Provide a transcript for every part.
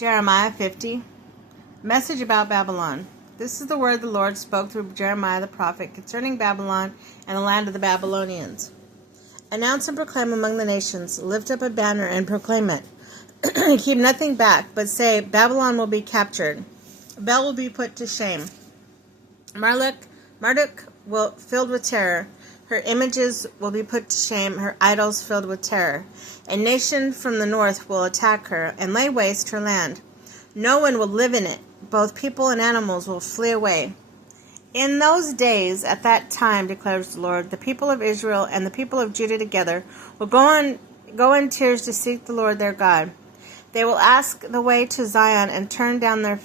Jeremiah 50. Message about Babylon. This is the word the Lord spoke through Jeremiah the prophet concerning Babylon and the land of the Babylonians. Announce and proclaim among the nations, lift up a banner and proclaim it. Keep nothing back, but say, Babylon will be captured. Bel will be put to shame. Marduk will filled with terror. Her images will be put to shame, her idols filled with terror. A nation from the north will attack her and lay waste her land. No one will live in it. Both people and animals will flee away. In those days, at that time, declares the Lord, the people of Israel and the people of Judah together will go in tears to seek the Lord their God. They will ask the way to Zion and turn their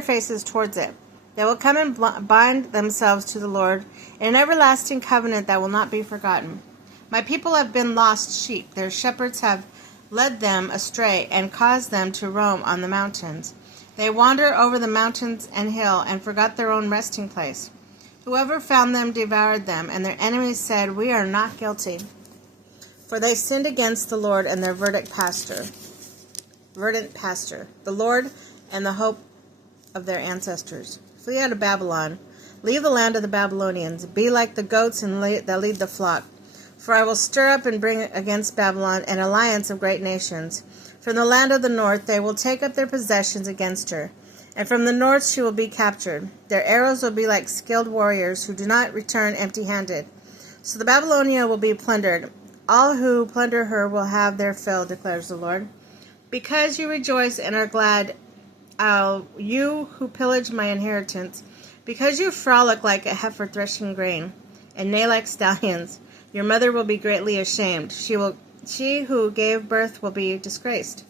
faces towards it. They will come and bind themselves to the Lord in an everlasting covenant that will not be forgotten. My people have been lost sheep. Their shepherds have led them astray and caused them to roam on the mountains. They wander over the mountains and hill and forgot their own resting place. Whoever found them devoured them, and their enemies said, We are not guilty. For they sinned against the Lord and their verdant pastor, the Lord and the hope of their ancestors. Flee out of Babylon. Leave the land of the Babylonians. Be like the goats that lead the flock. For I will stir up and bring against Babylon an alliance of great nations. From the land of the north they will take up their possessions against her. And from the north she will be captured. Their arrows will be like skilled warriors who do not return empty-handed. So the Babylonia will be plundered. All who plunder her will have their fill, declares the Lord. Because you rejoice and are glad, you who pillage my inheritance, because you frolic like a heifer threshing grain, and neigh like stallions, your mother will be greatly ashamed. She who gave birth will be disgraced.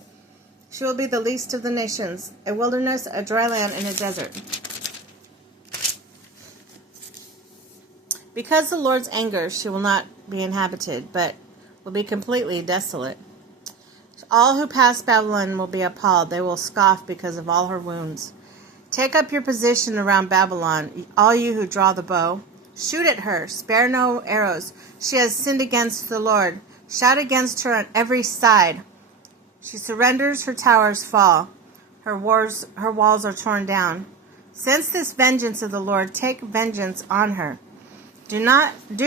She will be the least of the nations, a wilderness, a dry land, and a desert. Because the Lord's anger, she will not be inhabited, but will be completely desolate. All who pass Babylon will be appalled. They will scoff because of all her wounds. Take up your position around Babylon, all you who draw the bow. Shoot at her. Spare no arrows. She has sinned against the Lord. Shout against her on every side. She surrenders, her towers fall. Her walls are torn down. Since this vengeance of the Lord, take vengeance on her. Do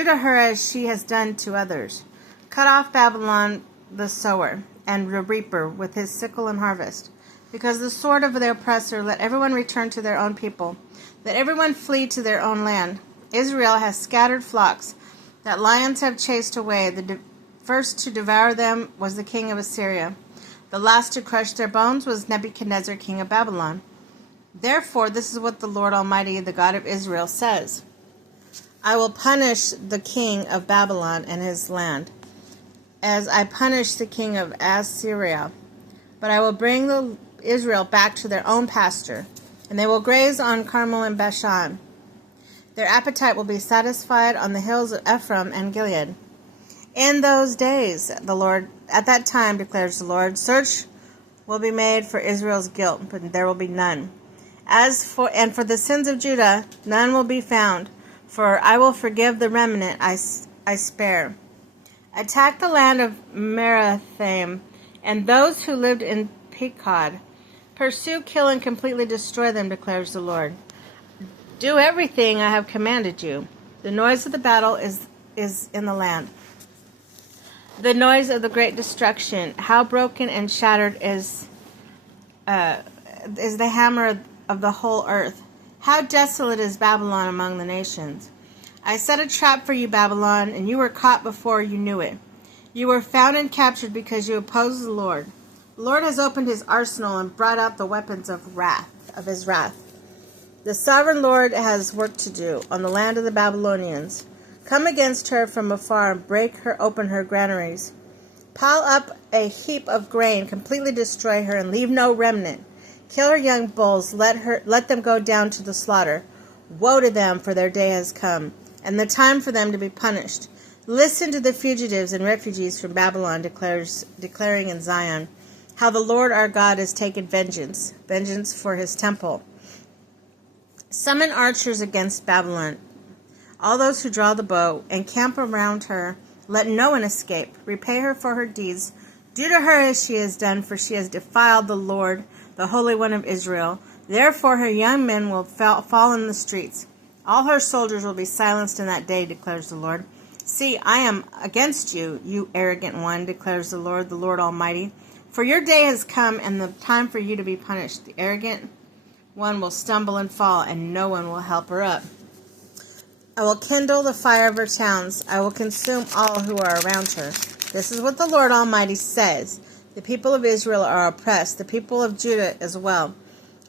to her as she has done to others. Cut off Babylon the sower, and the reaper with his sickle and harvest. Because the sword of the oppressor, let everyone return to their own people. Let everyone flee to their own land. Israel has scattered flocks that lions have chased away. The first to devour them was the king of Assyria. The last to crush their bones was Nebuchadnezzar, king of Babylon. Therefore, this is what the Lord Almighty, the God of Israel, says. I will punish the king of Babylon and his land, as I punished the king of Assyria. But I will bring Israel back to their own pasture, and they will graze on Carmel and Bashan. Their appetite will be satisfied on the hills of Ephraim and Gilead. In those days, at that time, declares the Lord, search will be made for Israel's guilt, but there will be none. For the sins of Judah, none will be found, for I will forgive the remnant I spare. Attack the land of Merathaim and those who lived in Pekod. Pursue, kill, and completely destroy them, declares the Lord. Do everything I have commanded you. The noise of the battle is in the land. The noise of the great destruction. How broken and shattered is the hammer of the whole earth. How desolate is Babylon among the nations. I set a trap for you, Babylon, and you were caught before you knew it. You were found and captured because you opposed the Lord. The Lord has opened his arsenal and brought out the weapons of his wrath. The sovereign Lord has work to do on the land of the Babylonians. Come against her from afar and break open her granaries. Pile up a heap of grain, completely destroy her, and leave no remnant. Kill her young bulls, let them go down to the slaughter. Woe to them, for their day has come, and the time for them to be punished. Listen to the fugitives and refugees from Babylon, declaring in Zion, how the Lord our God has taken vengeance for his temple. Summon archers against Babylon, all those who draw the bow, and camp around her. Let no one escape. Repay her for her deeds. Do to her as she has done, for she has defiled the Lord, the Holy One of Israel. Therefore her young men will fall in the streets. All her soldiers will be silenced in that day, declares the Lord. See, I am against you, you arrogant one, declares the Lord Almighty. For your day has come, and the time for you to be punished. The arrogant one will stumble and fall, and no one will help her up. I will kindle the fire of her towns. I will consume all who are around her. This is what the Lord Almighty says. The people of Israel are oppressed, the people of Judah as well.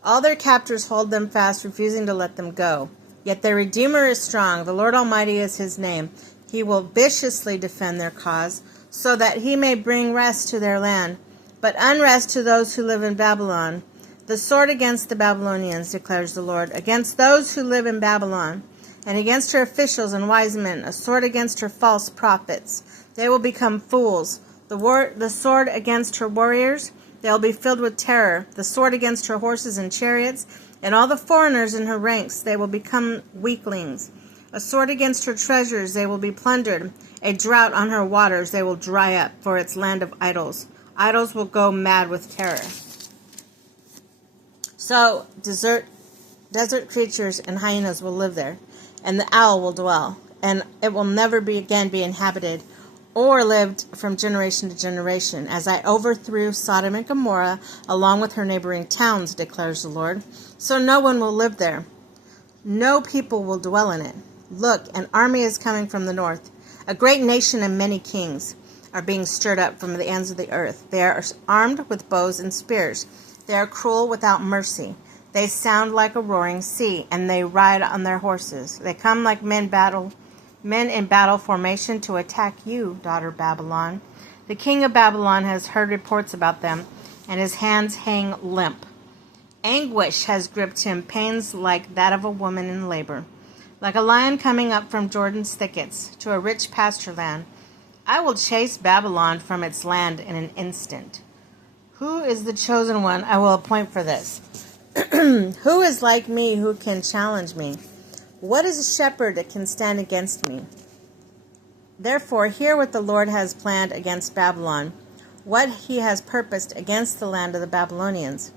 All their captors hold them fast, refusing to let them go. Yet their Redeemer is strong. The Lord Almighty is his name. He will viciously defend their cause, so that he may bring rest to their land, but unrest to those who live in Babylon. The sword against the Babylonians, declares the Lord, against those who live in Babylon, and against her officials and wise men, a sword against her false prophets. They will become fools. The sword against her warriors, they will be filled with terror. The sword against her horses and chariots, and all the foreigners in her ranks, they will become weaklings. A sword against her treasures, they will be plundered. A drought on her waters, they will dry up, for its land of idols. Idols will go mad with terror. So, desert creatures and hyenas will live there, and the owl will dwell, and it will never again be inhabited, or lived from generation to generation, as I overthrew Sodom and Gomorrah along with her neighboring towns, declares the Lord. So no one will live there. No people will dwell in it. Look, an army is coming from the north. A great nation and many kings are being stirred up from the ends of the earth. They are armed with bows and spears. They are cruel without mercy. They sound like a roaring sea, and they ride on their horses. They come like men in battle formation to attack you, daughter Babylon. The king of Babylon has heard reports about them, and his hands hang limp. Anguish has gripped him, pains like that of a woman in labor. Like a lion coming up from Jordan's thickets to a rich pasture land, I will chase Babylon from its land in an instant. Who is the chosen one I will appoint for this? Who is like me who can challenge me? What is a shepherd that can stand against me? Therefore, hear what the Lord has planned against Babylon, what he has purposed against the land of the Babylonians.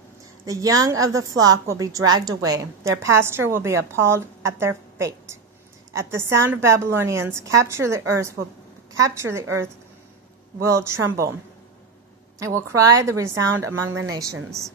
The young of the flock will be dragged away. Their pasture will be appalled at their fate. At the sound of Babylonians, the earth will tremble. It will cry the resound among the nations.